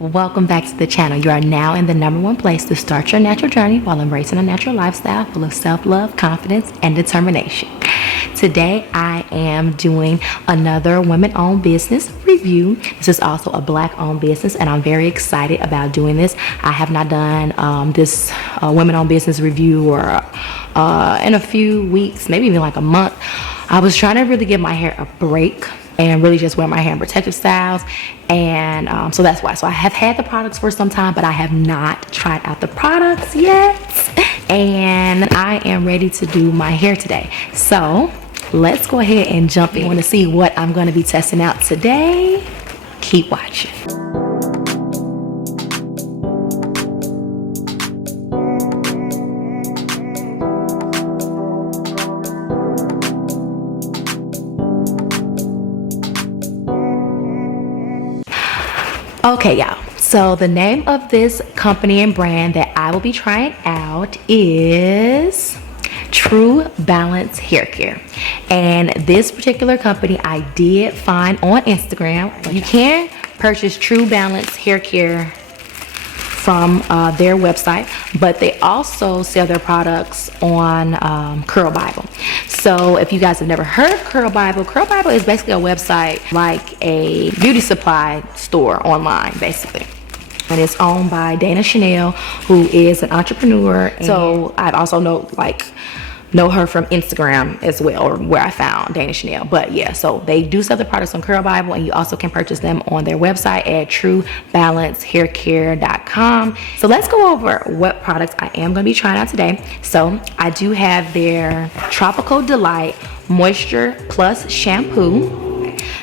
Welcome back to the channel. You are now in the #1 place to start your natural journey while embracing a natural lifestyle full of self-love, confidence, and determination. Today I am doing another women-owned business review. This is also a black-owned business and I'm very excited about doing this. I have not done this women-owned business review or in a few weeks, maybe even like a month. I was trying to really give my hair a break and really just wear my hair in protective styles, and so that's why. So I have had the products for some time, but I have not tried out the products yet, and I am ready to do my hair today. So let's go ahead and jump in. Want to see what I'm going to be testing out today? Keep watching. Okay, y'all, so the name of this company and brand that I will be trying out is TruBalance Hair Care. And this particular company I did find on Instagram. You can purchase TruBalance Hair Care from their website, but they also sell their products on Curl Bible. So if you guys have never heard of Curl Bible is basically a website like a beauty supply store online, basically. And it's owned by Dana Chanel, who is an entrepreneur. So I've also know her from Instagram as well, or where I found Dana Chanel. But yeah, so they do sell the products on Curl Bible, and you also can purchase them on their website at TruBalanceHairCare.com. So let's go over what products I am going to be trying out today. So I do have their Tropical Delight Moisture Plus Shampoo.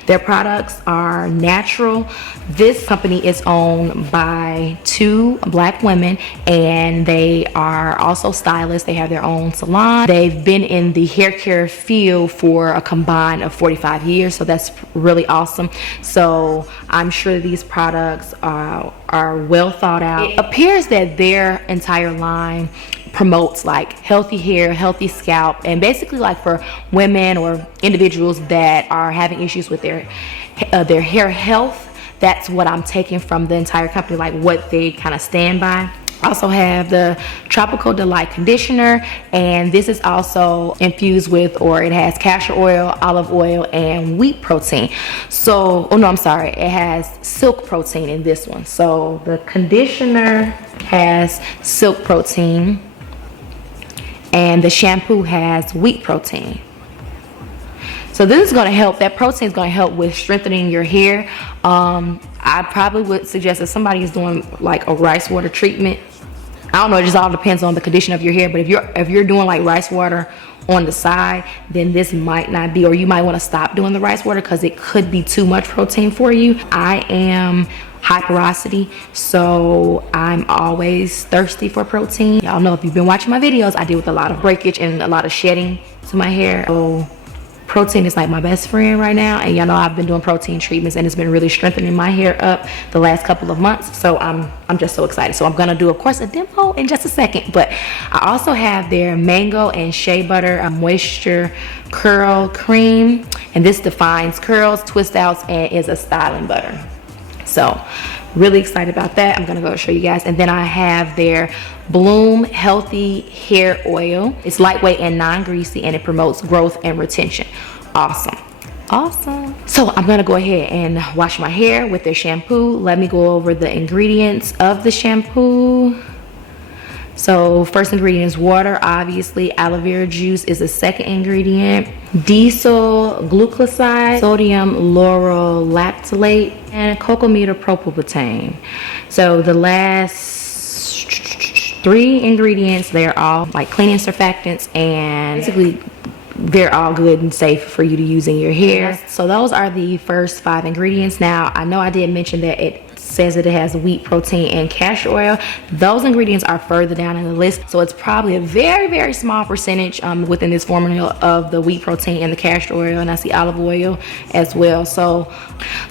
Their products are natural. This company is owned by 2 black women, and they are also stylists. They have their own salon. They've been in the hair care field for a combined of 45 years, so that's really awesome. So I'm sure these products are well thought out. It appears that their entire line promotes like healthy hair, healthy scalp, and basically like for women or individuals that are having issues with their hair health. That's what I'm taking from the entire company, like what they kind of stand by. I also have the Tropical Delight Conditioner, and this is also infused with, or it has castor oil, olive oil, and wheat protein. So, oh no, I'm sorry, it has silk protein in this one. So the conditioner has silk protein, and the shampoo has wheat protein. So this is going to help, that protein is going to help with strengthening your hair. I probably would suggest if somebody is doing like a rice water treatment, I don't know, it just all depends on the condition of your hair, but if you're doing like rice water on the side, then this might not be, or you might want to stop doing the rice water because it could be too much protein for you. I am high porosity, so I'm always thirsty for protein. Y'all know, if you've been watching my videos, I deal with a lot of breakage and a lot of shedding to my hair. So protein is like my best friend right now, and y'all know I've been doing protein treatments and it's been really strengthening my hair up the last couple of months. So I'm just so excited. So I'm gonna do, of course, a demo in just a second, but I also have their mango and shea butter moisture curl cream, and this defines curls, twist outs, and is a styling butter. So really excited about that. I'm gonna go show you guys. And then I have their Bloom Healthy Hair Oil. It's lightweight and non-greasy, and it promotes growth and retention. Awesome. So I'm gonna go ahead and wash my hair with their shampoo. Let me go over the ingredients of the shampoo. So first ingredient is water, obviously. Aloe vera juice is the second ingredient. Diesel glucoside, sodium lauryl lactylate, and cocometer propylbutane. So the last 3 ingredients, they're all like cleaning surfactants, and basically they're all good and safe for you to use in your hair. So those are the first 5 ingredients. Now I know I did mention that it says that it has wheat protein and castor oil. Those ingredients are further down in the list, so it's probably a very, very small percentage within this formula of the wheat protein and the castor oil, and I see olive oil as well. So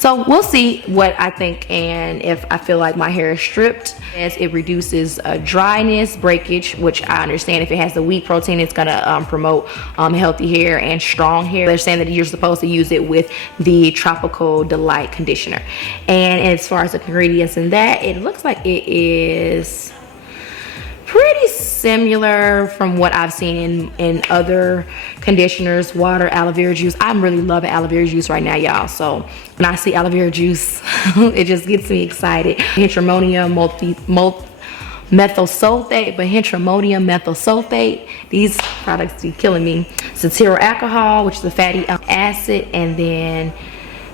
we'll see what I think, and if I feel like my hair is stripped, as it reduces dryness, breakage, which I understand if it has the wheat protein, it's gonna promote healthy hair and strong hair. They're saying that you're supposed to use it with the Tropical Delight conditioner. And as far as the ingredients in that. It looks like it is pretty similar from what I've seen in other conditioners. Water, aloe vera juice. I'm really loving aloe vera juice right now, y'all. So when I see aloe vera juice, it just gets me excited. Hydramonium methyl sulfate, but hydramonium methyl sulfate. These products be killing me. Cetyl alcohol, which is a fatty acid, and then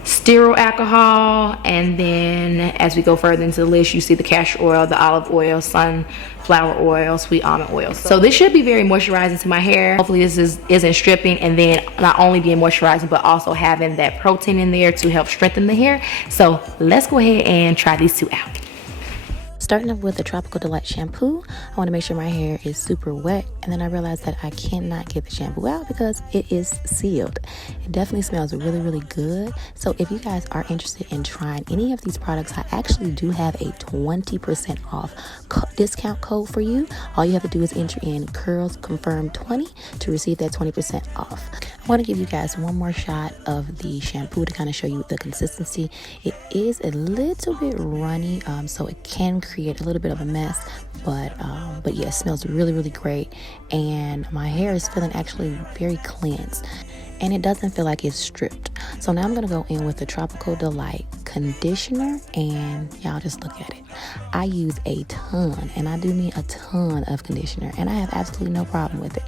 stearyl alcohol, and then as we go further into the list, you see the castor oil, the olive oil, sunflower oil, sweet almond oil. So this should be very moisturizing to my hair. Hopefully this isn't stripping, and then not only being moisturizing but also having that protein in there to help strengthen the hair. So let's go ahead and try these two out. Starting off with the Tropical Delight shampoo, I want to make sure my hair is super wet, and then I realized that I cannot get the shampoo out because it is sealed. It definitely smells really, really good. So if you guys are interested in trying any of these products, I actually do have a 20% off discount code for you. All you have to do is enter in CurlsConfirmed20 to receive that 20% off. I want to give you guys one more shot of the shampoo to kind of show you the consistency. It is a little bit runny, so it can create a little bit of a mess, but yeah, it smells really, really great, and my hair is feeling actually very cleansed, and it doesn't feel like it's stripped. So now I'm gonna go in with the Tropical Delight conditioner, and y'all just look at it. I use a ton, and I do mean a ton of conditioner, and I have absolutely no problem with it.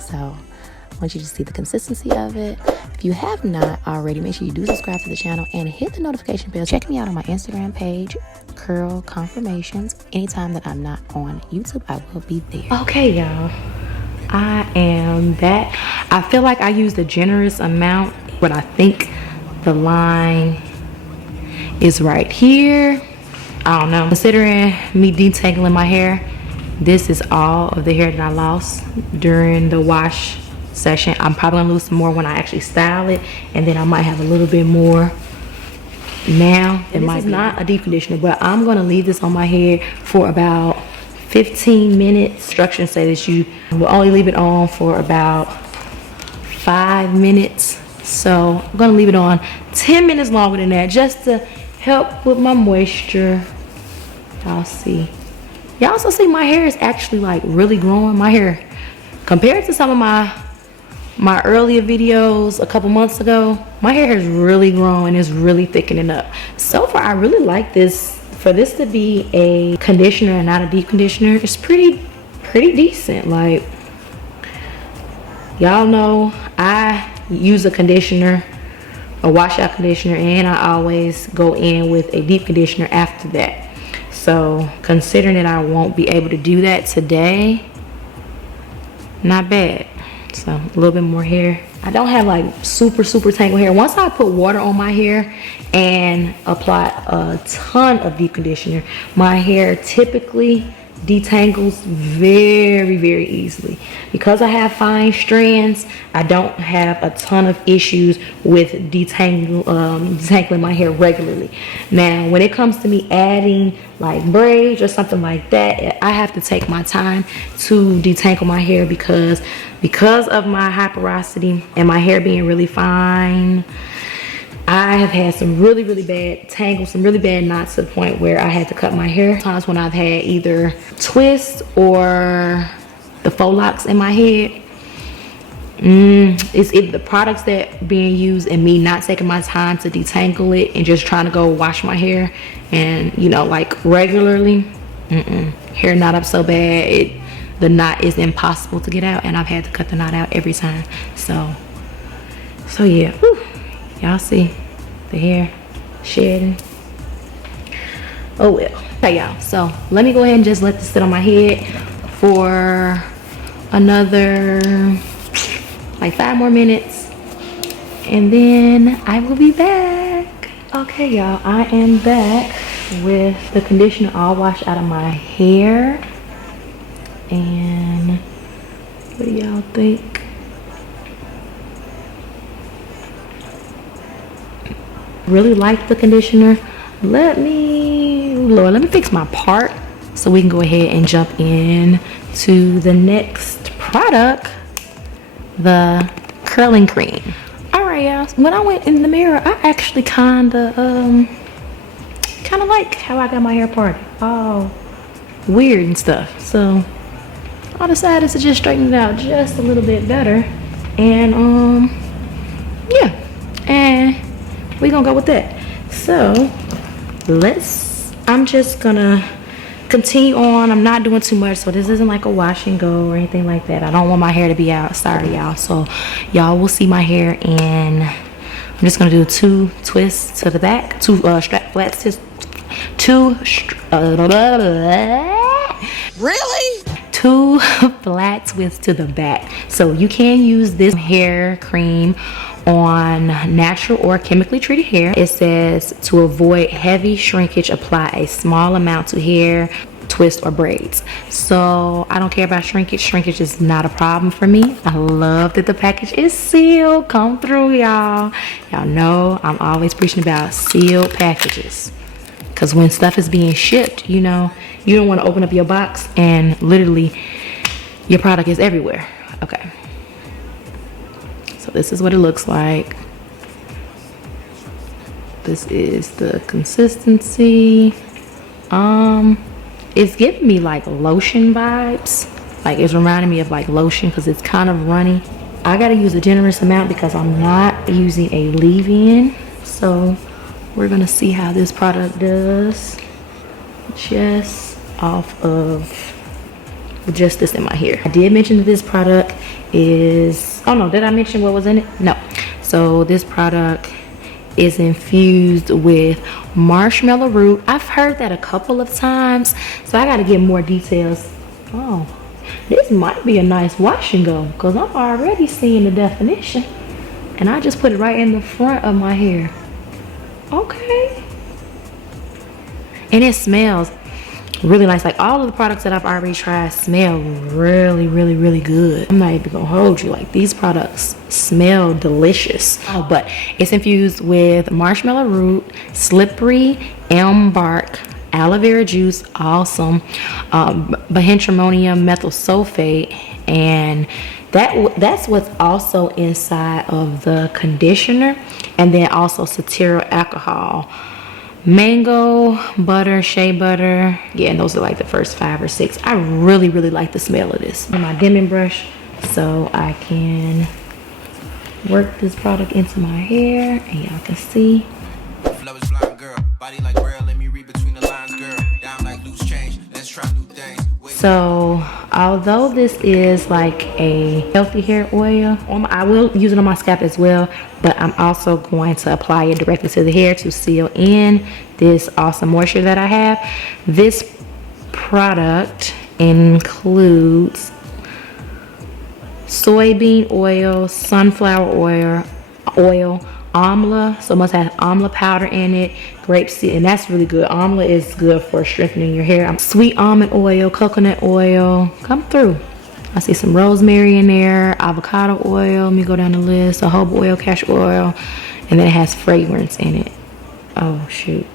So I want you to see the consistency of it. If you have not already, make sure you do subscribe to the channel and hit the notification bell. Check me out on my Instagram page, Curl Confirmations. Anytime that I'm not on YouTube, I will be there. Okay, y'all, I am back. I feel like I used a generous amount, but I think the line is right here. I don't know. Considering me detangling my hair, this is all of the hair that I lost during the wash session. I'm probably gonna lose some more when I actually style it, and then I might have a little bit more now. It might be not a deep conditioner, but I'm gonna leave this on my head for about 15 minutes. Instructions say that you will only leave it on for about 5 minutes, so I'm gonna leave it on 10 minutes longer than that, just to help with my moisture. Y'all see, y'all also see my hair is actually like really growing. My hair, compared to some of my earlier videos a couple months ago, my hair has really grown and is really thickening up. So far, I really like this. For this to be a conditioner and not a deep conditioner, it's pretty decent. Like, y'all know I use a conditioner, a washout conditioner, and I always go in with a deep conditioner after that. So considering that I won't be able to do that today, not bad. So a little bit more hair. I don't have like super tangled hair. Once I put water on my hair and apply a ton of deep conditioner, my hair typically detangles very easily. Because I have fine strands, I don't have a ton of issues with detangling my hair regularly. Now when it comes to me adding like braids or something like that, I have to take my time to detangle my hair because of my high porosity and my hair being really fine. I have had some really bad tangles, some really bad knots, to the point where I had to cut my hair. Times when I've had either twists or the faux locks in my head, it's either the products that being used and me not taking my time to detangle it and just trying to go wash my hair, and you know, like regularly, hair knot up so bad, the knot is impossible to get out, and I've had to cut the knot out every time. So yeah. Whew. Y'all see the hair shedding. Oh well. Okay, y'all, so let me go ahead and just let this sit on my head for another like 5 more minutes, and then I will be back. Okay, y'all, I am back with the conditioner all washed out of my hair, and what do y'all think? Really like the conditioner. Let me fix my part so we can go ahead and jump in to the next product, the curling cream. All right, y'all, when I went in the mirror, I actually kind of kind of like how I got my hair parted, all weird and stuff. So I decided to just straighten it out just a little bit better, and yeah, and we're gonna go with that. So I'm just gonna continue on. I'm not doing too much, so this isn't like a wash and go or anything like that. I don't want my hair to be out, sorry y'all. So y'all will see my hair, and I'm just gonna do 2 twists to the back, 2 strap flats, Really? 2 flat twists to the back. So you can use this hair cream on natural or chemically treated hair. It says to avoid heavy shrinkage, apply a small amount to hair, twist, or braids. So I don't care about shrinkage. Shrinkage is not a problem for me. I love that the package is sealed. Come through, y'all. Y'all know I'm always preaching about sealed packages, because when stuff is being shipped, you know, you don't want to open up your box and literally your product is everywhere. Okay. So this is what it looks like. This is the consistency. It's giving me like lotion vibes. Like it's reminding me of like lotion because it's kind of runny. I gotta use a generous amount because I'm not using a leave-in. So we're gonna see how this product does just off of just this in my hair. I did mention that this product is, oh no, did I mention what was in it? No. So this product is infused with marshmallow root. I've heard that a couple of times, so I got to get more details. Oh, this might be a nice wash and go because I'm already seeing the definition, and I just put it right in the front of my hair. Okay. And it smells really nice. Like all of the products that I've already tried smell really, really, really good. I'm not even gonna hold you. Like these products smell delicious. Oh, but it's infused with marshmallow root, slippery elm bark, aloe vera juice, awesome, bihydramonium methyl sulfate, and that's what's also inside of the conditioner, and then also cetyl alcohol, mango butter, shea butter. Yeah, and those are like the first 5 or 6. I really, really like the smell of this. My dimming brush so I can work this product into my hair, and y'all can see. Flow is blind, girl. Body like braille, let me read between the lines, girl. Down like loose change, let's try new things. So although this is like a healthy hair oil, I will use it on my scalp as well, but I'm also going to apply it directly to the hair to seal in this awesome moisture that I have. This product includes soybean oil, sunflower oil, amla, so it must have amla powder in it, grapeseed, and that's really good. Amla is good for strengthening your hair. Sweet almond oil, coconut oil, come through. I see some rosemary in there, avocado oil, let me go down the list, jojoba oil, castor oil, and then it has fragrance in it. Oh shoot.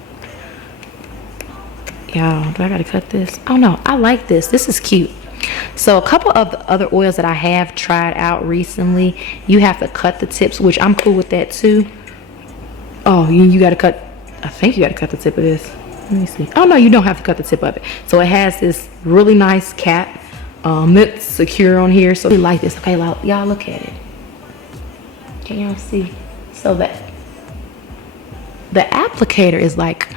Y'all, do I gotta cut this? Oh no, I like this. This is cute. So a couple of the other oils that I have tried out recently, you have to cut the tips, which I'm cool with that too. Oh, you gotta cut, I think you gotta cut the tip of this. Let me see. Oh no, you don't have to cut the tip of it. So it has this really nice cap that's secure on here. So I really like this. Okay, y'all look at it. Can y'all see? So that the applicator is like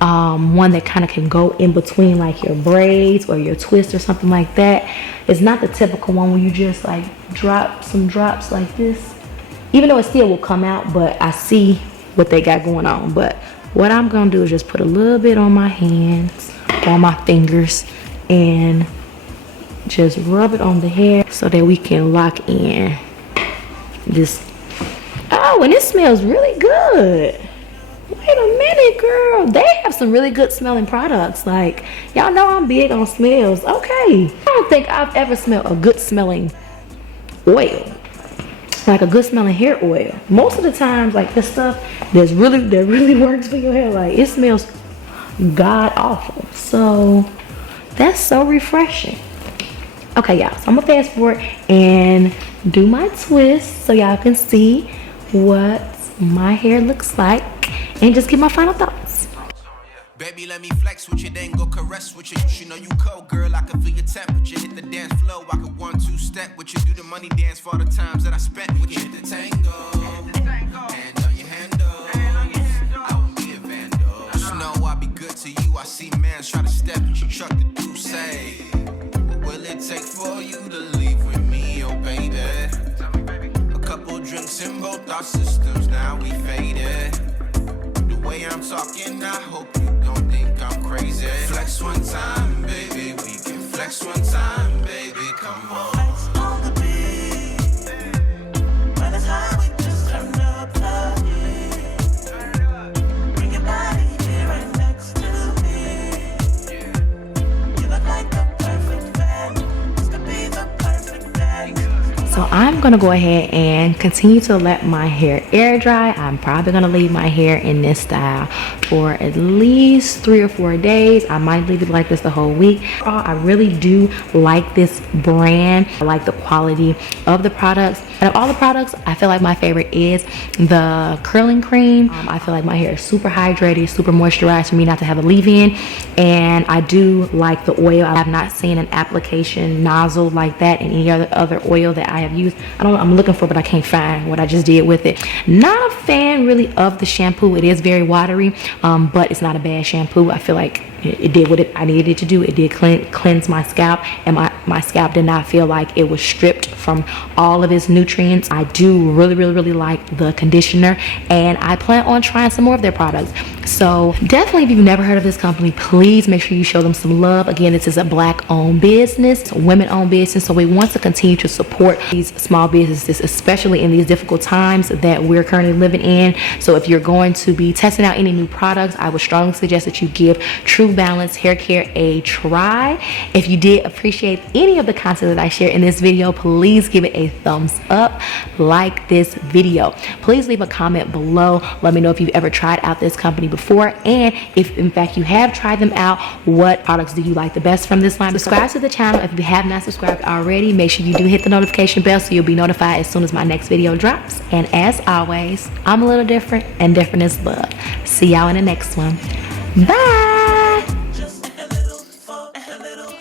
one that kind of can go in between like your braids or your twist or something like that. It's not the typical one where you just like drop some drops like this, even though it still will come out, but I see what they got going on. But what I'm gonna do is just put a little bit on my hands, on my fingers, and just rub it on the hair so that we can lock in this. Oh, and it smells really good. Wait a minute, girl. They have some really good smelling products. Like, y'all know I'm big on smells. Okay. I don't think I've ever smelled a good smelling oil. Like a good smelling hair oil. Most of the times, like this stuff that really works for your hair, like it smells god awful. So that's so refreshing. Okay, y'all. So I'm gonna fast forward and do my twist so y'all can see what my hair looks like, and just give my final thoughts. Baby, let me flex with you, then go caress with you. You should know you cold, girl. I can feel your temperature. Hit the dance floor, I could 1-2 step with you. Do the money dance for all the times that I spent with you. Hit the tango, hand on your handle. I won't be a vandal. Just know I'll be good to you. I see mans try to step with you, truck the do say. What will it take for you to leave with me, oh baby? A couple drinks in both our systems, now we faded. The way I'm talking, I hope you don't think I'm crazy. Flex one time, baby, we can flex one time, baby, come on. Flex on the beat. By the time we just turn up the heat. Bring your body here right next to me. You look like the perfect man. This could be the perfect day. So I'm gonna go ahead and continue to let my hair air dry. I'm probably gonna leave my hair in this style for at least 3 or 4 days. I might leave it like this the whole week. I really do like this brand. I like the quality of the products. Out of all the products, I feel like my favorite is the curling cream. I feel like my hair is super hydrated, super moisturized for me not to have a leave-in. And I do like the oil. I have not seen an application nozzle like that in any other oil that I have used. I'm looking for, but I can't find what I just did with it. Not a fan really of the shampoo. It is very watery, but it's not a bad shampoo. I feel like it did what I needed it to do. It did cleanse my scalp, and my scalp did not feel like it was stripped from all of its nutrients. I do really like the conditioner, and I plan on trying some more of their products. So definitely, if you've never heard of this company, please make sure you show them some love. Again, this is a black-owned business, women-owned business, so we want to continue to support these small businesses, especially in these difficult times that we're currently living in. So if you're going to be testing out any new products, I would strongly suggest that you give TruBalance hair care a try. If you did appreciate any of the content that I shared in this video, please give it a thumbs up, like this video. Please leave a comment below. Let me know if you've ever tried out this company before, and if in fact you have tried them out, what products do you like the best from this line. Subscribe to the channel if you have not subscribed already. Make sure you do hit the notification bell so you'll be notified as soon as my next video drops. And as always, I'm a little different, and different is love. See y'all in the next one. Bye. Just a little for a little.